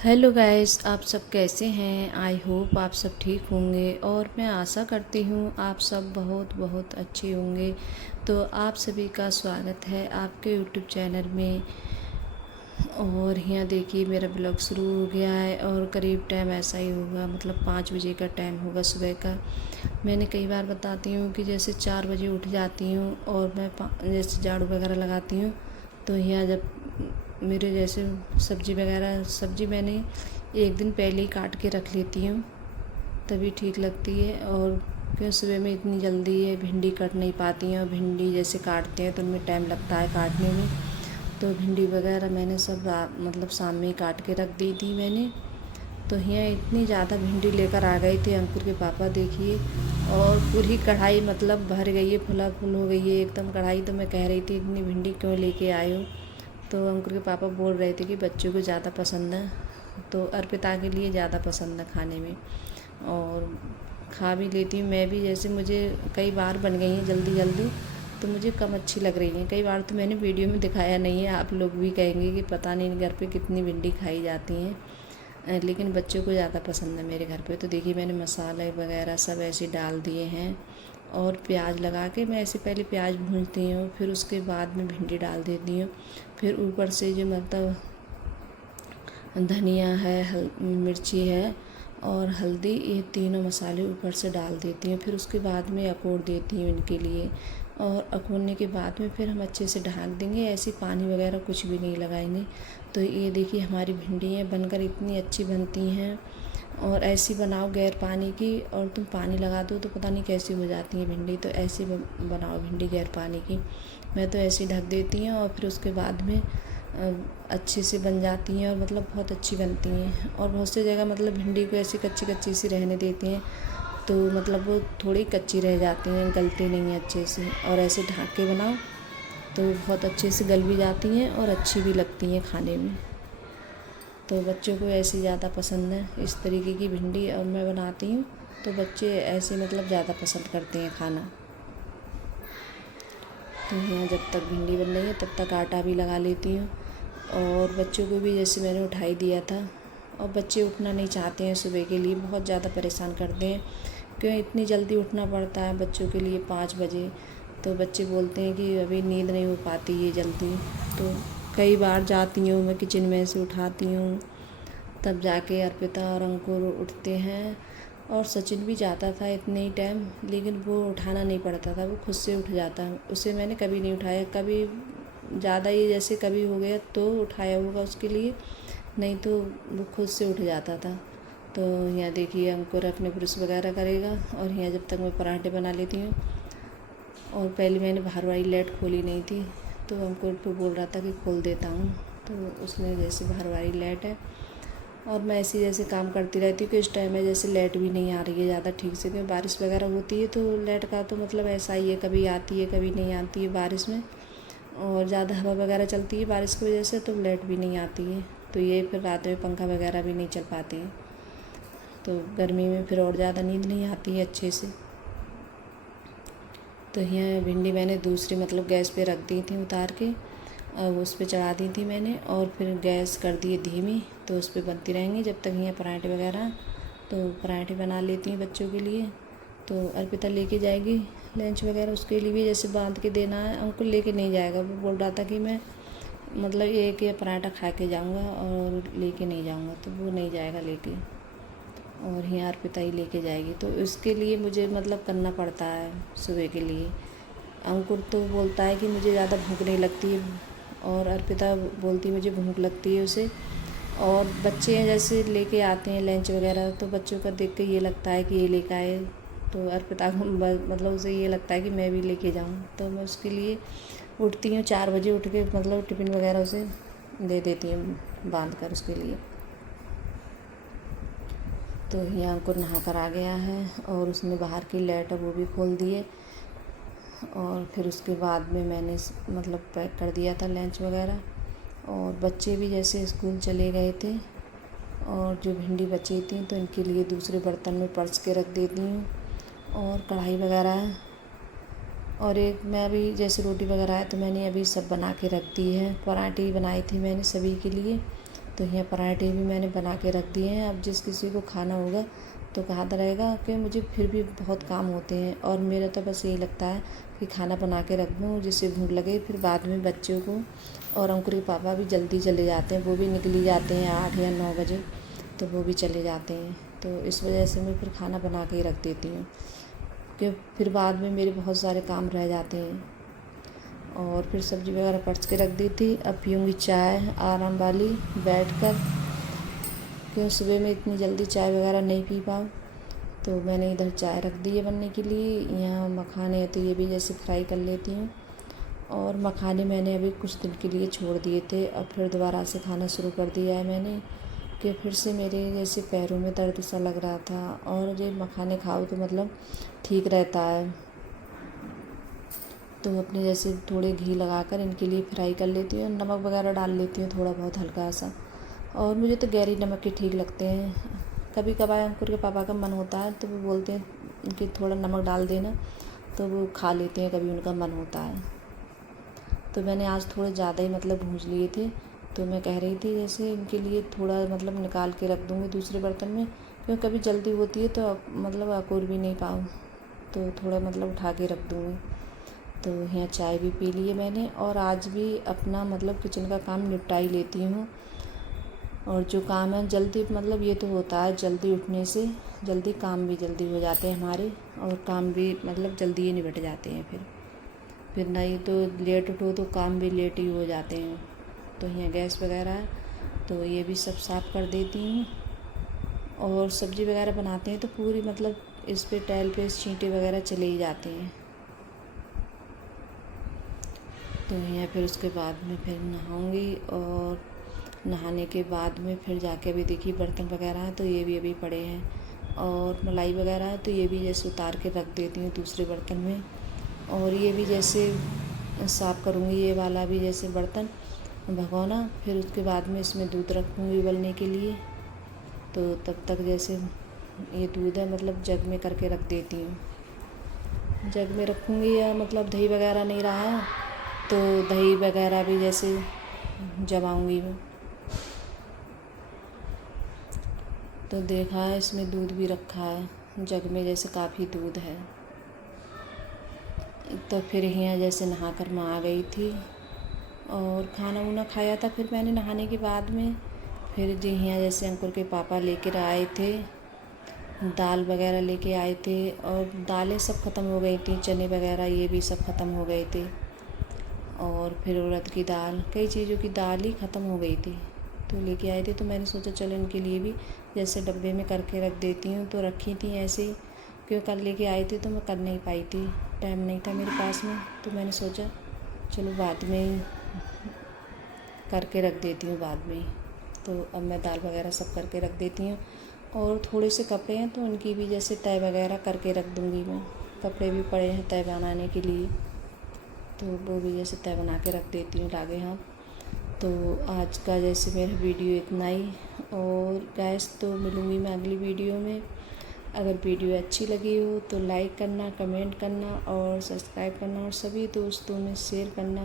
Hello guys, आप सब कैसे हैं। आई होप आप सब ठीक होंगे और मैं आशा करती हूँ आप सब बहुत बहुत अच्छे होंगे। तो आप सभी का स्वागत है आपके यूट्यूब चैनल में। और यहाँ देखिए मेरा ब्लॉग शुरू हो गया है और करीब टाइम ऐसा ही होगा, मतलब 5 बजे का टाइम होगा सुबह का। मैंने कई बार बताती हूँ कि जैसे 4 बजे उठ जाती हूँ और मैं जैसे झाड़ू वगैरह लगाती हूँ। तो यहाँ जब मेरे जैसे सब्ज़ी मैंने एक दिन पहले ही काट के रख लेती हूँ, तभी ठीक लगती है। और क्यों सुबह में इतनी जल्दी है, भिंडी कट नहीं पाती हैं और भिंडी जैसे काटते हैं तो उनमें टाइम लगता है काटने में। तो भिंडी वगैरह मैंने सब मतलब शाम में ही काट के रख दी थी मैंने। तो यहाँ इतनी ज़्यादा भिंडी लेकर आ गए थे अंकुर के पापा, देखिए। और पूरी कढ़ाई मतलब भर गई है, फुला फुल हो गई है एकदम कढ़ाई। तो मैं कह रही थी इतनी भिंडी क्यों लेके आए हो। तो अंकुर के पापा बोल रहे थे कि बच्चों को ज़्यादा पसंद है, तो अर्पिता के लिए ज़्यादा पसंद है खाने में। और खा भी लेती हूँ मैं भी, जैसे मुझे कई बार बन गई हैं जल्दी जल्दी तो मुझे कम अच्छी लग रही हैं। कई बार तो मैंने वीडियो में दिखाया नहीं है, आप लोग भी कहेंगे कि पता नहीं घर पे कितनी भिंडी खाई जाती हैं, लेकिन बच्चों को ज़्यादा पसंद है मेरे घर पे। तो देखिए मैंने मसाले वगैरह सब ऐसे डाल दिए हैं और प्याज लगा के मैं ऐसे पहले प्याज भूनती हूँ, फिर उसके बाद में भिंडी डाल देती हूँ। फिर ऊपर से जो मतलब धनिया है, मिर्ची है और हल्दी, ये तीनों मसाले ऊपर से डाल देती हूँ। फिर उसके बाद में अकोड़ देती हूँ इनके लिए। और अकोड़ने के बाद में फिर हम अच्छे से ढक देंगे, ऐसे पानी वगैरह कुछ भी नहीं लगाएंगे। तो ये देखिए हमारी भिंडियाँ बनकर इतनी अच्छी बनती हैं। और ऐसी बनाओ गैर पानी की, और तुम पानी लगा दो तो पता नहीं कैसी हो जाती है भिंडी। तो ऐसी बनाओ भिंडी गैर पानी की। मैं तो ऐसे ही ढक देती हूँ और फिर उसके बाद में अच्छे से बन जाती हैं और मतलब बहुत अच्छी बनती हैं। और बहुत सी जगह मतलब भिंडी को ऐसी कच्ची कच्ची सी रहने देती हैं, तो मतलब वो थोड़ी कच्ची रह जाती हैं, गलती नहीं है अच्छे से। और ऐसे ढक के बनाओ तो बहुत अच्छे से गल भी जाती हैं और अच्छी भी लगती हैं खाने में। तो बच्चों को ऐसी ज़्यादा पसंद है इस तरीके की भिंडी, और मैं बनाती हूँ तो बच्चे ऐसे मतलब ज़्यादा पसंद करते हैं खाना। तो यहाँ जब तक भिंडी बन रही है तब तक आटा भी लगा लेती हूँ। और बच्चों को भी जैसे मैंने उठाई दिया था, और बच्चे उठना नहीं चाहते हैं सुबह के लिए, बहुत ज़्यादा परेशान करते हैं। क्यों इतनी जल्दी उठना पड़ता है बच्चों के लिए 5 बजे। तो बच्चे बोलते हैं कि अभी नींद नहीं हो पाती है जल्दी। तो कई बार जाती हूँ मैं किचन में से उठाती हूँ, तब जाके अर्पिता और अंकुर उठते हैं। और सचिन भी जाता था इतने ही टाइम, लेकिन वो उठाना नहीं पड़ता था, वो खुद से उठ जाता है। उसे मैंने कभी नहीं उठाया, कभी ज़्यादा ही जैसे कभी हो गया तो उठाया होगा उसके लिए, नहीं तो वो खुद से उठ जाता था। तो यहाँ देखिए अंकुर अपने ब्रश वगैरह करेगा और यहाँ जब तक मैं पराठे बना लेती हूँ। और पहले मैंने बाहर वाली लाइट खोली नहीं थी, तो अंकुर तो बोल रहा था कि खोल देता हूँ, तो उसने जैसे बाहर वाली लाइट है और मैं ऐसे जैसे काम करती रहती हूँ कि इस टाइम में जैसे लाइट भी नहीं आ रही है ज़्यादा ठीक से, क्योंकि बारिश वगैरह होती है तो लाइट का तो मतलब ऐसा ही है, कभी आती है कभी नहीं आती है बारिश में। और ज़्यादा हवा वगैरह चलती है बारिश की वजह से तो लाइट भी नहीं आती है, तो ये फिर रात में पंखा वगैरह भी नहीं चल पाते हैं, तो गर्मी में फिर और ज़्यादा नींद नहीं आती है अच्छे से। तो यहाँ भिंडी मैंने दूसरी मतलब गैस पे रख दी थी उतार के, अब उस पर चढ़ा दी थी मैंने और फिर गैस कर दी धीमी, तो उस पर बनती रहेंगी जब तक यहाँ पराठे वगैरह। तो पराठे बना लेती हूँ बच्चों के लिए। तो अर्पिता लेके जाएगी लंच वगैरह, उसके लिए भी जैसे बांध के देना है। अंकुल लेके नहीं जाएगा, वो बोल रहा था कि मैं मतलब एक या पराठा खा के जाऊँगा और लेके नहीं जाऊँगा, तो वो नहीं जाएगा लेके, और यहाँ अर्पिता ही लेके जाएगी। तो इसके लिए मुझे मतलब करना पड़ता है सुबह के लिए। अंकुर तो बोलता है कि मुझे ज़्यादा भूख नहीं लगती है, और अर्पिता बोलती मुझे भूख लगती है उसे। और बच्चे हैं जैसे लेके आते हैं लंच वगैरह, तो बच्चों का देख के ये लगता है कि ये लेकर आए, तो अर्पिता को मतलब उसे ये लगता है कि मैं भी लेके जाऊँ। तो मैं उसके लिए उठती हूँ 4 बजे, उठ के मतलब टिफ़िन वगैरह उसे दे देती हूँ बांध कर उसके लिए। तो यहाँ अंकुर नहा कर आ गया है और उसने बाहर की लाइट वो भी खोल दी है। और फिर उसके बाद में मैंने मतलब पैक कर दिया था लंच वगैरह। और बच्चे भी जैसे स्कूल चले गए थे, और जो भिंडी बची थी तो इनके लिए दूसरे बर्तन में परस के रख देती हूँ। और कढ़ाई वगैरह है, और एक मैं अभी जैसे रोटी वगैरह है तो मैंने अभी सब बना के रख दी है। पराठे बनाए थे मैंने सभी के लिए, तो यहाँ पराठे भी मैंने बना के रख दिए हैं। अब जिस किसी को खाना होगा तो कहा रहेगा कि मुझे फिर भी बहुत काम होते हैं, और मेरा तो बस यही लगता है कि खाना बना के रख दूँ जिससे भूख लगे। फिर बाद में बच्चों को, और अंकुर के पापा भी जल्दी चले जाते हैं, वो भी निकली जाते हैं 8 या 9 बजे, तो वो भी चले जाते हैं। तो इस वजह से मैं फिर खाना बना के ही रख देती हूँ कि फिर बाद में मेरे बहुत सारे काम रह जाते हैं। और फिर सब्ज़ी वगैरह कट के रख दी थी। अब पीऊँगी चाय आराम वाली बैठकर, क्यों सुबह में इतनी जल्दी चाय वगैरह नहीं पी पाऊँ। तो मैंने इधर चाय रख दी है बनने के लिए। यहाँ मखाने हैं तो ये भी जैसे फ्राई कर लेती हूँ। और मखाने मैंने अभी कुछ दिन के लिए छोड़ दिए थे, अब फिर दोबारा से खाना शुरू कर दिया है मैंने, कि फिर से मेरे जैसे पैरों में दर्द सा लग रहा था, और ये मखाने खाओ तो मतलब ठीक रहता है। तो अपने जैसे थोड़े घी लगाकर इनके लिए फ्राई कर लेती हूँ, नमक वगैरह डाल लेती हूँ थोड़ा बहुत हल्का सा। और मुझे तो गहरी नमक के ठीक लगते हैं। कभी कभार अंकुर के पापा का मन होता है तो वो बोलते हैं कि थोड़ा नमक डाल देना, तो वो खा लेते हैं कभी उनका मन होता है। तो मैंने आज थोड़े ज़्यादा ही मतलब भूंज लिए थे, तो मैं कह रही थी जैसे इनके लिए थोड़ा मतलब निकाल के रख दूँगी दूसरे बर्तन में, क्योंकि कभी जल्दी होती है तो मतलब अकुर भी नहीं पाऊँ, तो थोड़ा मतलब उठा के रख दूँगी। तो यहाँ चाय भी पी ली है मैंने, और आज भी अपना मतलब किचन का काम निपटा ही लेती हूँ। और जो काम है जल्दी, मतलब ये तो होता है जल्दी उठने से जल्दी काम भी जल्दी हो जाते हैं हमारे, और काम भी मतलब जल्दी ही निपट जाते हैं। फिर नहीं तो लेट उठो तो काम भी लेट ही हो जाते हैं। तो यहाँ गैस वगैरह है तो ये भी सब साफ़ कर देती हूँ। और सब्ज़ी वगैरह बनाते हैं तो पूरी मतलब इस पे टैल पे छींटे वगैरह चले ही जाते हैं। तो यहाँ फिर उसके बाद में फिर नहाऊंगी, और नहाने के बाद में फिर जाके अभी देखिए बर्तन वगैरह हैं तो ये भी अभी पड़े हैं, और मलाई वगैरह है तो ये भी जैसे उतार के रख देती हूँ दूसरे बर्तन में। और ये भी जैसे साफ़ करूँगी ये वाला भी जैसे बर्तन भगोना, फिर उसके बाद में इसमें दूध रखूँगी उबलने के लिए। तो तब तक जैसे ये दूध है मतलब जग में करके रख देती हूँ। जग में रखूँगी, या मतलब दही वगैरह नहीं रहा है तो दही वगैरह भी जैसे जमाऊँगी मैं। तो देखा है इसमें दूध भी रखा है जग में, जैसे काफ़ी दूध है। तो फिर यहाँ जैसे नहा कर मैं आ गई थी और खाना वाना खाया था। फिर मैंने नहाने के बाद में फिर जी यहाँ जैसे अंकुर के पापा लेकर आए थे, दाल वगैरह लेके आए थे, और दालें सब ख़त्म हो गई थी, चने वगैरह ये भी सब ख़त्म हो गए थे। और फिर उड़द की दाल, कई चीज़ों की दाल ही ख़त्म हो गई थी तो लेके आए थे। तो मैंने सोचा चलो इनके लिए भी जैसे डब्बे में करके रख देती हूँ। तो रखी थी ऐसे ही, क्यों कल लेके आई थी तो मैं कर नहीं पाई थी, टाइम नहीं था मेरे पास में। तो मैंने सोचा चलो बाद में करके रख देती हूँ बाद में। तो अब मैं दाल वगैरह सब करके रख देती हूँ। और थोड़े से कपड़े हैं तो उनकी भी जैसे तय वगैरह करके रख दूँगी मैं। कपड़े भी पड़े हैं तय बनाने के लिए, तो वो भी जैसे तय बना के रख देती हूँ लागे हाँ। तो आज का जैसे मेरा वीडियो इतना ही, और गैस तो मिलूँगी मैं अगली वीडियो में। अगर वीडियो अच्छी लगी हो तो लाइक करना, कमेंट करना और सब्सक्राइब करना, और सभी दोस्तों में शेयर करना।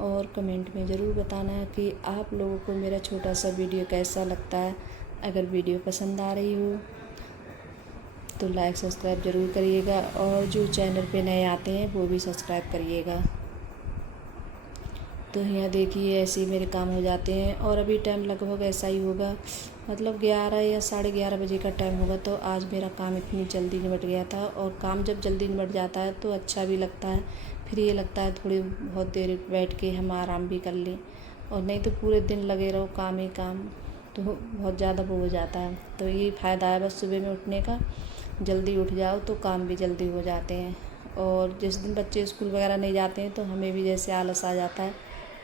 और कमेंट में ज़रूर बताना कि आप लोगों को मेरा छोटा सा वीडियो कैसा लगता है। अगर वीडियो पसंद आ रही हो तो लाइक सब्सक्राइब ज़रूर करिएगा, और जो चैनल पे नए आते हैं वो भी सब्सक्राइब करिएगा। तो यहाँ देखिए ऐसे ही मेरे काम हो जाते हैं। और अभी टाइम लगभग ऐसा ही होगा, मतलब 11 या 11:30 बजे का टाइम होगा। तो आज मेरा काम इतनी जल्दी निपट गया था, और काम जब जल्दी निपट जाता है तो अच्छा भी लगता है। फिर ये लगता है थोड़ी बहुत देर बैठ के हम आराम भी कर लें, और नहीं तो पूरे दिन लगे रहो काम ही काम, तो बहुत ज़्यादा वो हो जाता है। तो ये फ़ायदा है बस सुबह में उठने का, जल्दी उठ जाओ तो काम भी जल्दी हो जाते हैं। और जिस दिन बच्चे स्कूल वगैरह नहीं जाते हैं तो हमें भी जैसे आलस आ जाता है,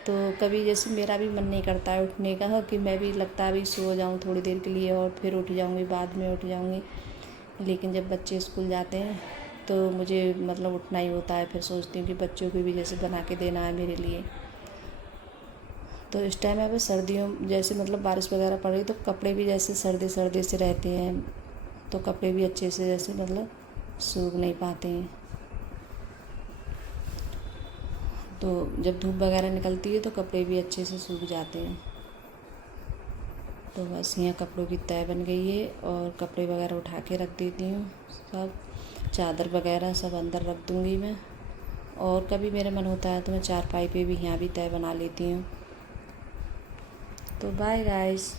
तो कभी जैसे मेरा भी मन नहीं करता है उठने का, कि मैं भी लगता है अभी सो जाऊँ थोड़ी देर के लिए और फिर उठ जाऊँगी, बाद में उठ जाऊँगी। लेकिन जब बच्चे स्कूल जाते हैं तो मुझे मतलब उठना ही होता है। फिर सोचती हूँ कि बच्चों को भी जैसे बना के देना है मेरे लिए। तो इस टाइम है बस सर्दियों जैसे मतलब बारिश वगैरह पड़ रही तो कपड़े भी जैसे सर्दी सर्दी से रहते हैं, तो कपड़े भी अच्छे से जैसे मतलब सूख नहीं पाते हैं। तो जब धूप वगैरह निकलती है तो कपड़े भी अच्छे से सूख जाते हैं। तो बस यहाँ कपड़ों की तह बन गई है और कपड़े वगैरह उठा के रख देती हूँ। सब चादर वगैरह सब अंदर रख दूँगी मैं। और कभी मेरा मन होता है तो मैं चारपाई पे भी यहाँ भी तह बना लेती हूँ। तो बाय गाइस।